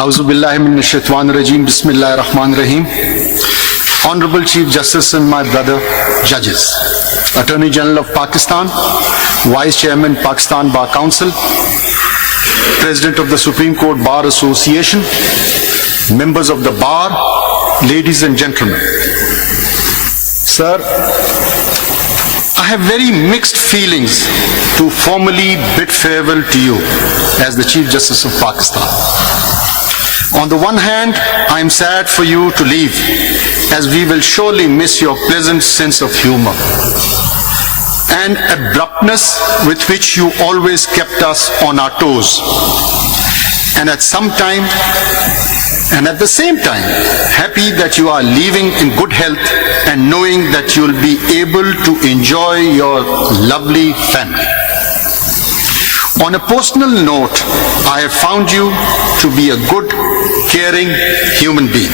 Auzu billahi minash shaitanir rajim. Bismillahir Rahmanir Rahim. Honorable Chief Justice and my brother judges, Attorney General of Pakistan, Vice Chairman Pakistan Bar Council, President of the Supreme Court Bar Association, members of the bar, ladies and gentlemen. Sir, I have very mixed feelings to formally bid farewell to you as the Chief Justice of Pakistan. On the one hand, I am sad for you to leave, as we will surely miss your pleasant sense of humor and abruptness with which you always kept us on our toes. And at the same time, happy that you are leaving in good health and knowing that you will be able to enjoy your lovely family. On a personal note, I have found you to be a good, caring human being.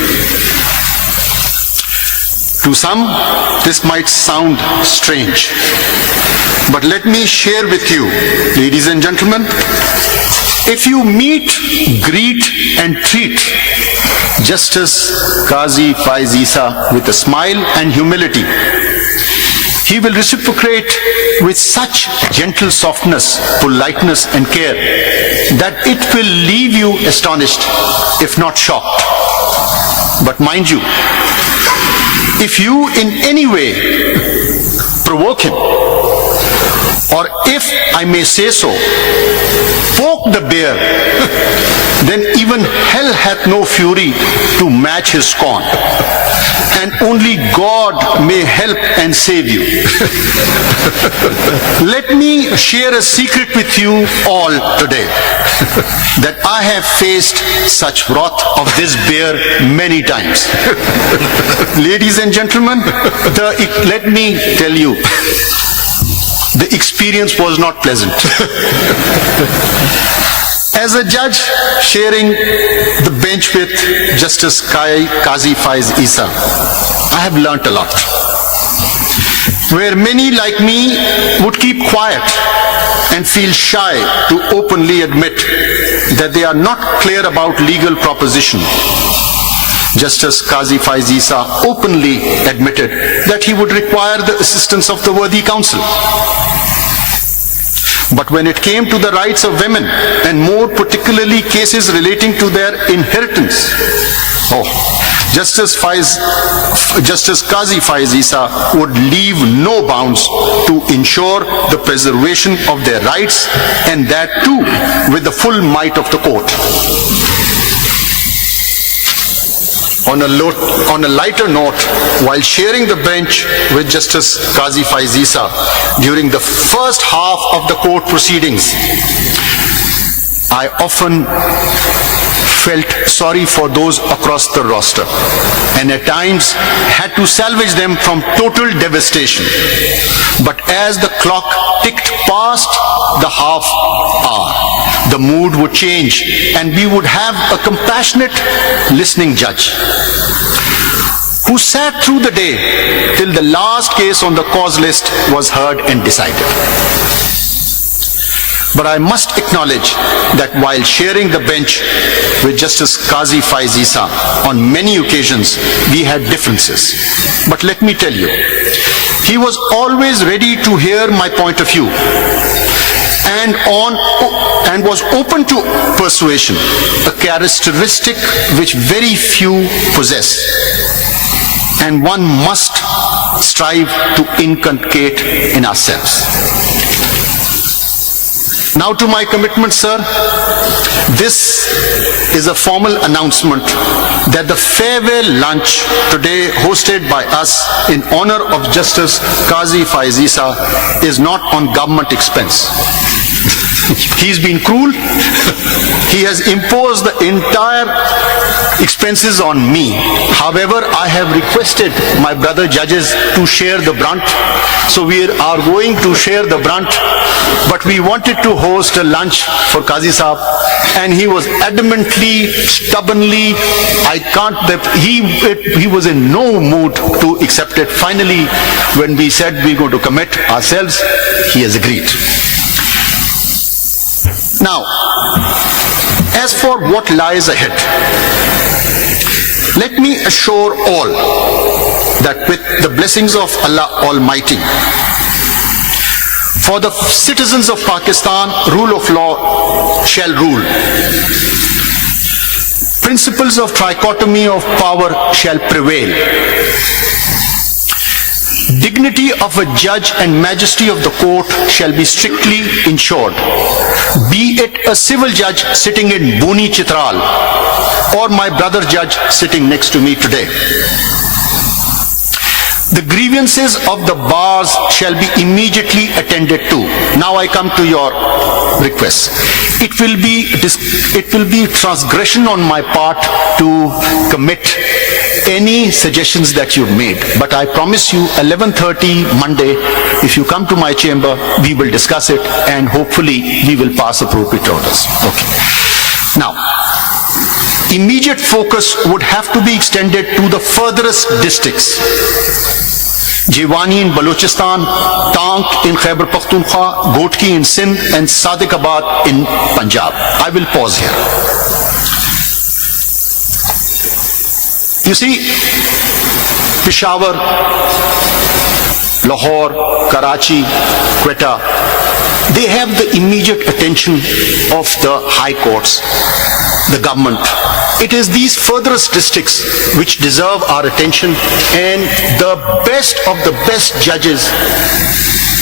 To some, this might sound strange, but let me share with you, ladies and gentlemen, if you meet, greet and treat Justice Qazi Faiz Isa with a smile and humility, he will reciprocate with such gentle softness, politeness and care that it will leave you astonished, if not shocked. But mind you, if you in any way provoke him, or if I may say so, poke the bear, then even hell hath no fury to match his scorn, and only God may help and save you. Let me share a secret with you all today, that I have faced such wrath of this bear many times. Ladies and gentlemen, let me tell you, the experience was not pleasant. As a judge sharing the bench with Justice Qazi Faiz Isa, I have learnt a lot. Where many like me would keep quiet and feel shy to openly admit that they are not clear about legal proposition, Justice Qazi Faiz Isa openly admitted that he would require the assistance of the worthy counsel. But when it came to the rights of women, and more particularly cases relating to their inheritance, Justice Qazi Faiz Isa would leave no bounds to ensure the preservation of their rights, and that too with the full might of the court. On a lighter note, while sharing the bench with Justice Qazi Faiz Isa during the first half of the court proceedings, I often felt sorry for those across the roster, and at times had to salvage them from total devastation. But as the clock ticked past the half hour, the mood would change and we would have a compassionate listening judge who sat through the day till the last case on the cause list was heard and decided. But I must acknowledge that while sharing the bench with Justice Qazi Faiz Isa on many occasions, we had differences. But let me tell you, he was always ready to hear my point of view and was open to persuasion, a characteristic which very few possess, and one must strive to inculcate in ourselves. Now to my commitment, sir. This is a formal announcement that the farewell lunch today hosted by us in honor of Justice Qazi Faiz Isa is not on government expense. He's been cruel. He has imposed the entire expenses on me. However, I have requested my brother judges to share the brunt. So we are going to share the brunt. But we wanted to host a lunch for Qazi Saab, and he was adamantly, stubbornly, he was in no mood to accept it. Finally, when we said we're going to commit ourselves, he has agreed. Now, As for what lies ahead, let me assure all that with the blessings of Allah Almighty, for the citizens of Pakistan, rule of law shall rule. Principles of trichotomy of power shall prevail. Dignity of a judge and majesty of the court shall be strictly ensured, be it a civil judge sitting in Boni Chitral or my brother judge sitting next to me today. The grievances of the bars shall be immediately attended to. Now I come to your request. It will be transgression on my part to commit any suggestions that you've made. But I promise you, 11:30 Monday, if you come to my chamber, we will discuss it and hopefully we will pass appropriate orders. Okay. Now, immediate focus would have to be extended to the furthest districts. Jiwani in Balochistan, Tank in Khyber Pakhtunkhwa, Gotki in Sindh, and Sadiqabad in Punjab. I will pause here. You see, Peshawar, Lahore, Karachi, Quetta, they have the immediate attention of the high courts, the government. It is these furthest districts which deserve our attention, and the best of the best judges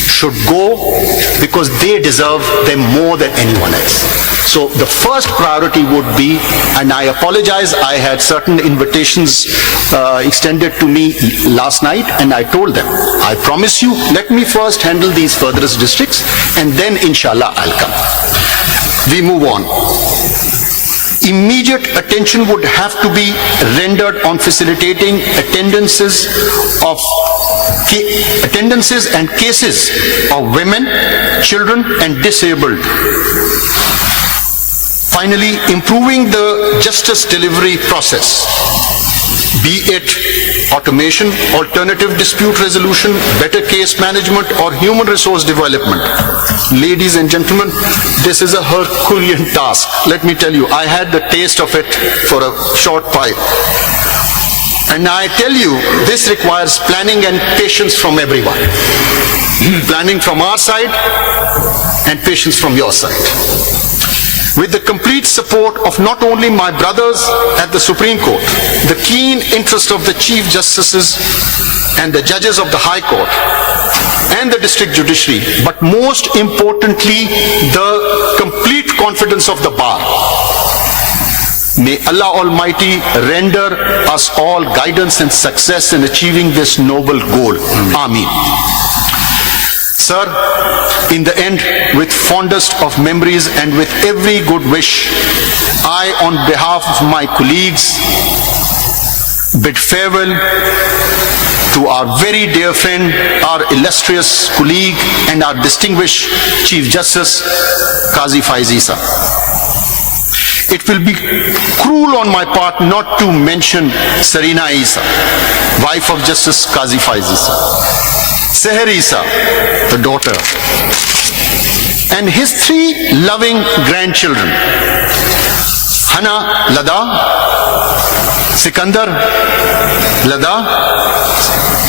should go because they deserve them more than anyone else. So the first priority would be, and I apologize, I had certain invitations extended to me last night, and I told them, I promise you, let me first handle these furthest districts and then inshallah I'll come. We move on. Immediate attention would have to be rendered on facilitating attendances and cases of women, children, and disabled. Finally, improving the justice delivery process, be it automation, alternative dispute resolution, better case management, or human resource development. Ladies and gentlemen, this is a Herculean task. Let me tell you, I had the taste of it for a short while. And I tell you, this requires planning and patience from everyone. Planning from our side and patience from your side. With the complete support of not only my brothers at the Supreme Court, the keen interest of the Chief Justices and the judges of the High Court and the District Judiciary, but most importantly, the complete confidence of the Bar. May Allah Almighty render us all guidance and success in achieving this noble goal. Ameen. Sir, in the end, with fondest of memories and with every good wish, I, on behalf of my colleagues, bid farewell to our very dear friend, our illustrious colleague, and our distinguished Chief Justice, Qazi Faiz Isa. It will be cruel on my part not to mention Sarina Isa, wife of Justice Qazi Faiz Isa. Seher Isa, the daughter, and his 3 loving grandchildren, Hana Lada, Sikandar Lada,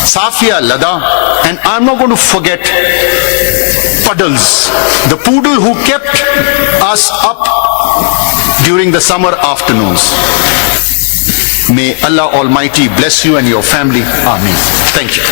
Safia Lada, and I'm not going to forget Puddles, the poodle who kept us up during the summer afternoons. May Allah Almighty bless you and your family. Ameen. Thank you.